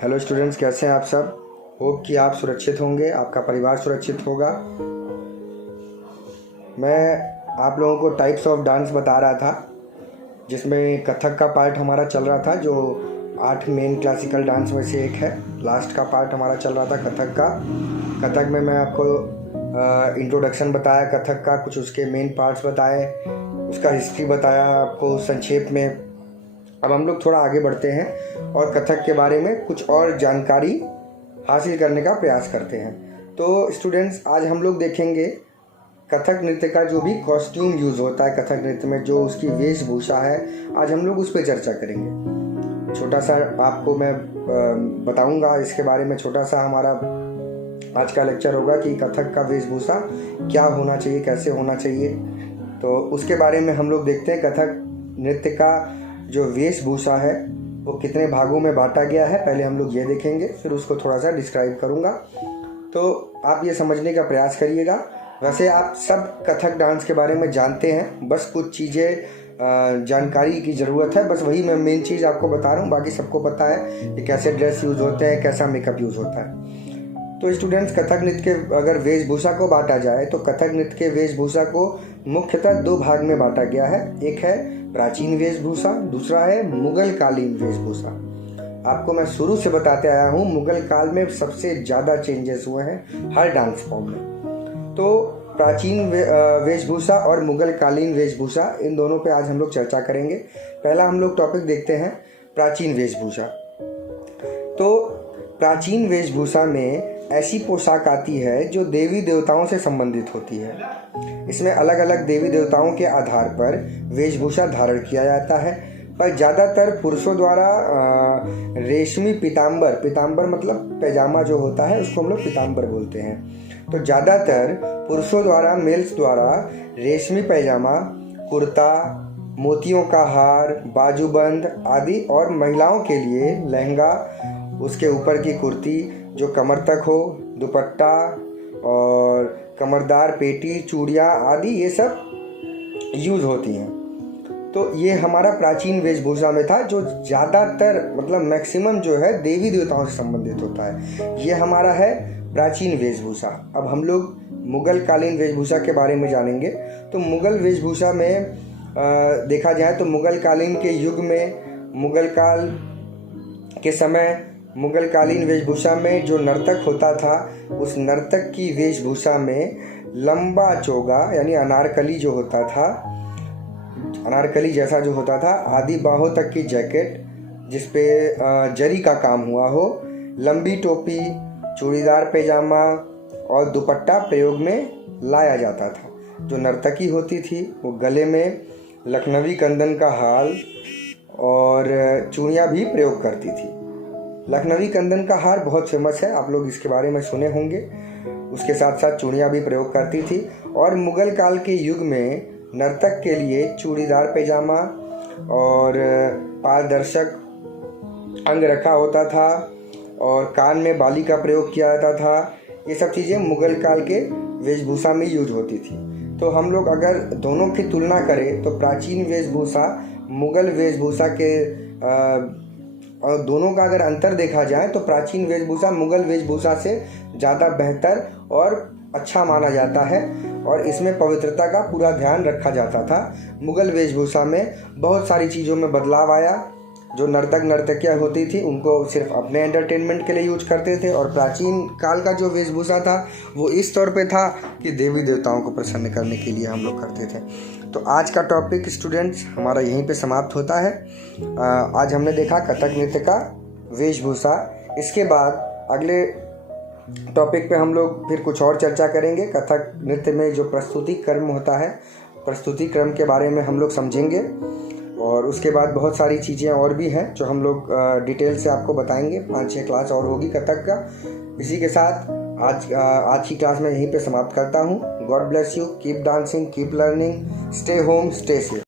Hello students, कैसे हैं आप सब। होप कि आप सुरक्षित होंगे, आपका परिवार सुरक्षित होगा। मैं आप लोगों को टाइप्स ऑफ डांस बता रहा था, जिसमें कथक का पार्ट हमारा चल रहा था, जो 8 मेन क्लासिकल डांस में से एक है। लास्ट का पार्ट हमारा चल रहा था कथक का। कथक में मैं आपको इंट्रोडक्शन बताया कथक का, कुछ उसके मेन पार्ट्स बताए, उसका हिस्ट्री बताया आपको संक्षेप में। अब हम लोग थोड़ा आगे बढ़ते हैं और कथक के बारे में कुछ और जानकारी हासिल करने का प्रयास करते हैं। तो स्टूडेंट्स, आज हम लोग देखेंगे कथक नृत्य का जो भी कॉस्ट्यूम यूज़ होता है कथक नृत्य में, जो उसकी वेशभूषा है, आज हम लोग उस पर चर्चा करेंगे। छोटा सा आपको मैं बताऊंगा इसके बारे में। छोटा सा हमारा आज का लेक्चर होगा कि कथक का वेशभूषा क्या होना चाहिए, कैसे होना चाहिए। तो उसके बारे में हम लोग देखते हैं। कथक नृत्य का जो वेशभूषा है वो कितने भागों में बांटा गया है, पहले हम लोग ये देखेंगे, फिर उसको थोड़ा सा डिस्क्राइब करूँगा। तो आप ये समझने का प्रयास करिएगा। वैसे आप सब कथक डांस के बारे में जानते हैं, बस कुछ चीज़ें जानकारी की ज़रूरत है। बस वही मैं मेन चीज़ आपको बता रहा हूँ, बाकी सबको पता है कि कैसे ड्रेस यूज़ होते हैं, कैसा मेकअप यूज़ होता है। तो स्टूडेंट्स, कथक नृत्य के अगर वेशभूषा को बांटा जाए तो कथक नृत्य के वेशभूषा को मुख्यतः 2 भाग में बांटा गया है। एक है प्राचीन वेशभूषा, दूसरा है मुगल कालीन वेशभूषा। आपको मैं शुरू से बताते आया हूँ, मुगल काल में सबसे ज़्यादा चेंजेस हुए हैं हर डांस फॉर्म में। तो प्राचीन वेशभूषा और मुगल कालीन वेशभूषा, इन दोनों पे आज हम लोग चर्चा करेंगे। पहला हम लोग टॉपिक देखते हैं प्राचीन वेशभूषा। तो प्राचीन वेशभूषा में ऐसी पोशाक आती है जो देवी देवताओं से संबंधित होती है। इसमें अलग अलग देवी देवताओं के आधार पर वेशभूषा धारण किया जाता है, पर ज़्यादातर पुरुषों द्वारा रेशमी पीताम्बर मतलब पैजामा जो होता है, उसको हम लोग पीताम्बर बोलते हैं। तो ज़्यादातर पुरुषों द्वारा, मेल्स द्वारा रेशमी पैजामा, कुर्ता, मोतियों का हार, बाजूबंद आदि, और महिलाओं के लिए लहंगा, उसके ऊपर की कुर्ती जो कमर तक हो, दुपट्टा और कमरदार पेटी, चूड़ियाँ आदि, ये सब यूज़ होती हैं। तो ये हमारा प्राचीन वेशभूषा में था, जो ज़्यादातर मतलब मैक्सिमम जो है देवी देवताओं से संबंधित होता है। ये हमारा है प्राचीन वेशभूषा। अब हम लोग मुगल कालीन वेशभूषा के बारे में जानेंगे। तो मुगल वेशभूषा में देखा जाए तो मुगल कालीन के युग में, मुगल काल के समय मुगल कालीन वेशभूषा में जो नर्तक होता था, उस नर्तक की वेशभूषा में लंबा चोगा यानी अनारकली जो होता था, अनारकली जैसा जो होता था, आधी बाहों तक की जैकेट जिसपे जरी का काम हुआ हो, लंबी टोपी, चूड़ीदार पैजामा और दुपट्टा प्रयोग में लाया जाता था। जो नर्तकी होती थी वो गले में लखनवी कंदन का हार और चूड़ियाँ भी प्रयोग करती थी। लखनवी कंदन का हार बहुत फेमस है, आप लोग इसके बारे में सुने होंगे। उसके साथ साथ चूड़ियाँ भी प्रयोग करती थी। और मुगल काल के युग में नर्तक के लिए चूड़ीदार पैजामा और पारदर्शक अंग रखा होता था और कान में बाली का प्रयोग किया जाता था। ये सब चीज़ें मुगल काल के वेशभूषा में यूज होती थी। तो हम लोग अगर दोनों की तुलना करें तो प्राचीन वेशभूषा मुगल वेशभूषा के और दोनों का अगर अंतर देखा जाए तो प्राचीन वेशभूषा मुगल वेशभूषा से ज़्यादा बेहतर और अच्छा माना जाता है, और इसमें पवित्रता का पूरा ध्यान रखा जाता था। मुगल वेशभूषा में बहुत सारी चीज़ों में बदलाव आया। जो नर्तक नर्तकियाँ होती थी उनको सिर्फ अपने एंटरटेनमेंट के लिए यूज करते थे, और प्राचीन काल का जो वेशभूषा था वो इस तौर पे था कि देवी देवताओं को प्रसन्न करने के लिए हम लोग करते थे। तो आज का टॉपिक स्टूडेंट्स हमारा यहीं पे समाप्त होता है। आज हमने देखा कथक नृत्य का वेशभूषा। इसके बाद अगले टॉपिक पे हम लोग फिर कुछ और चर्चा करेंगे। कथक नृत्य में जो प्रस्तुति क्रम होता है, प्रस्तुति क्रम के बारे में हम लोग समझेंगे, और उसके बाद बहुत सारी चीज़ें और भी हैं जो हम लोग डिटेल से आपको बताएंगे। 5-6 क्लास और होगी कथक का। इसी के साथ आज की क्लास में यहीं पे समाप्त करता हूँ। God bless you, keep dancing, keep learning, stay home, stay safe.